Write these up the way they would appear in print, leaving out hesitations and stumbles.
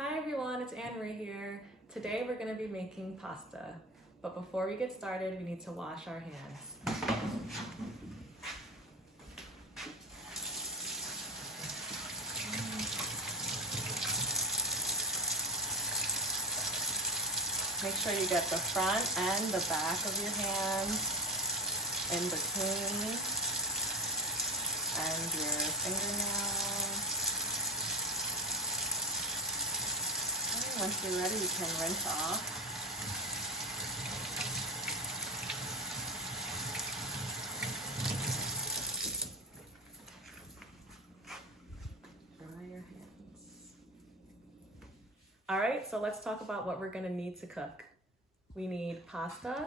Hi everyone, it's Annmarie here. Today we're going to be making pasta, but before we get started, we need to wash our hands. Make sure you get the front and the back of your hands in between and your fingernails. Once you're ready, you can rinse off. Dry your hands. All right, so let's talk about what we're gonna need to cook. We need pasta,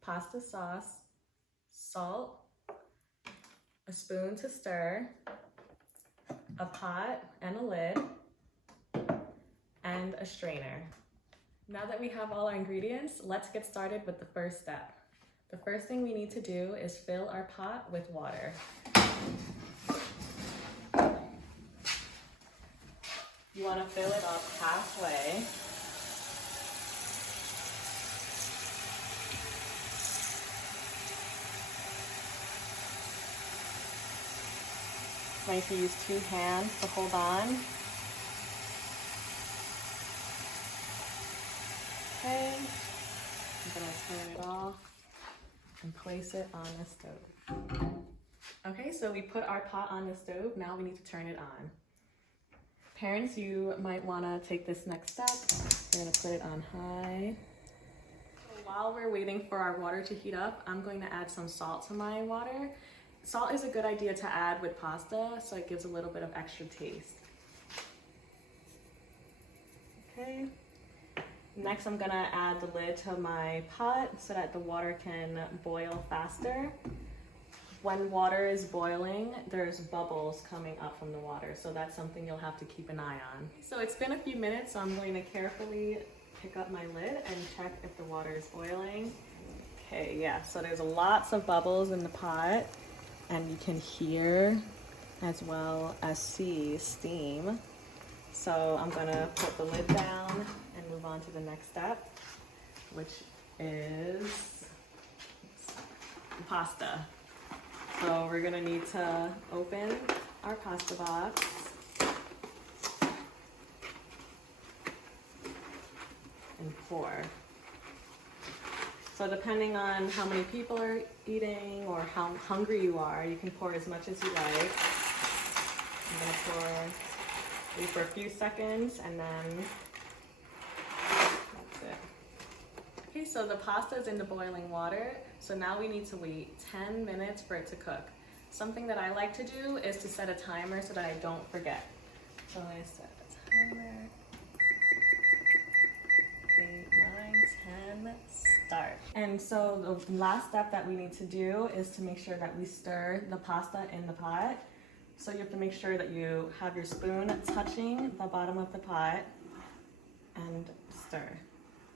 pasta sauce, salt, a spoon to stir, a pot and a lid, and a strainer. Now that we have all our ingredients, let's get started with the first step. The first thing we need to do is fill our pot with water. You want to fill it up halfway. Nice to use two hands to hold on. Okay, I'm gonna turn it off and place it on the stove. Okay, so we put our pot on the stove. Now we need to turn it on. Parents, you might wanna take this next step. You're gonna put it on high. So while we're waiting for our water to heat up, I'm going to add some salt to my water. Salt is a good idea to add with pasta, so it gives a little bit of extra taste. Okay. Next, I'm gonna add the lid to my pot so that the water can boil faster. When water is boiling, there's bubbles coming up from the water, so that's something you'll have to keep an eye on. So it's been a few minutes, so I'm going to carefully pick up my lid and check if the water is boiling. Okay, yeah, so there's lots of bubbles in the pot, and you can hear as well as see steam. So I'm gonna put the lid down and move on to the next step, which is pasta. So we're gonna need to open our pasta box and pour. So depending on how many people are eating or how hungry you are, you can pour as much as you like. I'm gonna pour wait for a few seconds and then that's it. Okay, so the pasta is in the boiling water. So now we need to wait 10 minutes for it to cook. Something that I like to do is to set a timer so that I don't forget. So I set a timer. 8, 9, 10, start. And so the last step that we need to do is to make sure that we stir the pasta in the pot. So you have to make sure that you have your spoon touching the bottom of the pot and stir.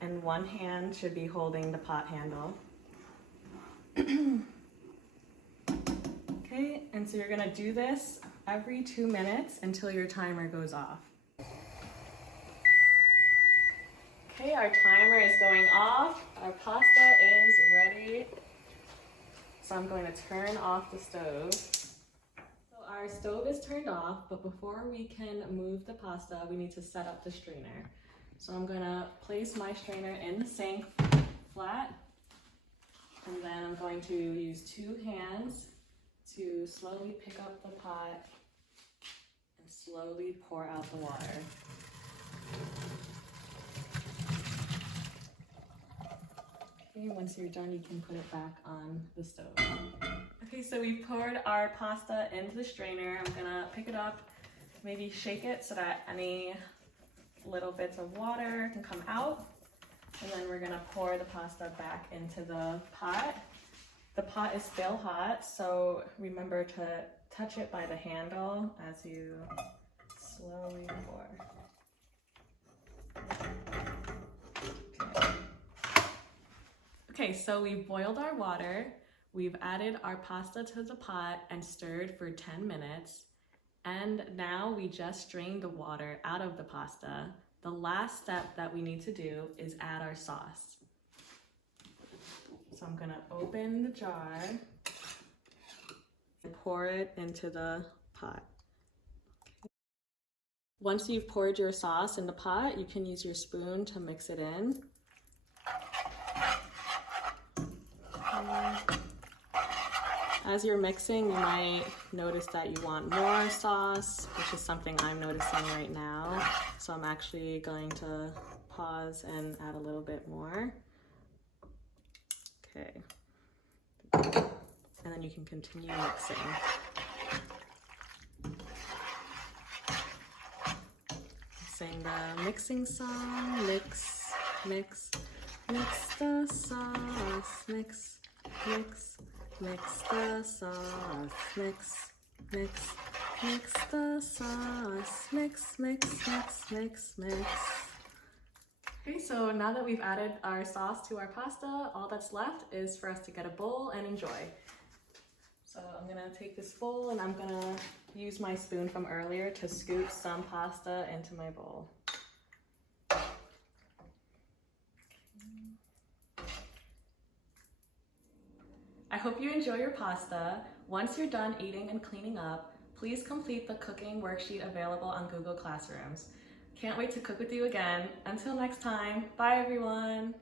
And one hand should be holding the pot handle. Okay, and so you're gonna do this every 2 minutes until your timer goes off. Okay, our timer is going off. Our pasta is ready. So I'm going to turn off the stove. Our stove is turned off, but before we can move the pasta, we need to set up the strainer. So I'm gonna place my strainer in the sink flat, and then I'm going to use two hands to slowly pick up the pot and slowly pour out the water. Okay, once you're done, you can put it back on the stove. Okay, so we poured our pasta into the strainer. I'm gonna pick it up, maybe shake it so that any little bits of water can come out. And then we're gonna pour the pasta back into the pot. The pot is still hot, so remember to touch it by the handle as you slowly pour. Okay, so we've boiled our water. We've added our pasta to the pot and stirred for 10 minutes. And now we just drained the water out of the pasta. The last step that we need to do is add our sauce. So I'm gonna open the jar and pour it into the pot. Once you've poured your sauce in the pot, you can use your spoon to mix it in. As you're mixing, you might notice that you want more sauce, which is something I'm noticing right now. So I'm actually going to pause and add a little bit more. Okay. And then you can continue mixing. Sing the mixing song. Mix, mix, mix the sauce. Mix, mix. Mix the sauce, mix, mix, mix the sauce, mix, mix, mix, mix, mix. Okay, so now that we've added our sauce to our pasta, all that's left is for us to get a bowl and enjoy. So I'm gonna take this bowl and I'm gonna use my spoon from earlier to scoop some pasta into my bowl. I hope you enjoy your pasta. Once you're done eating and cleaning up, please complete the cooking worksheet available on Google Classrooms. Can't wait to cook with you again. Until next time, bye everyone.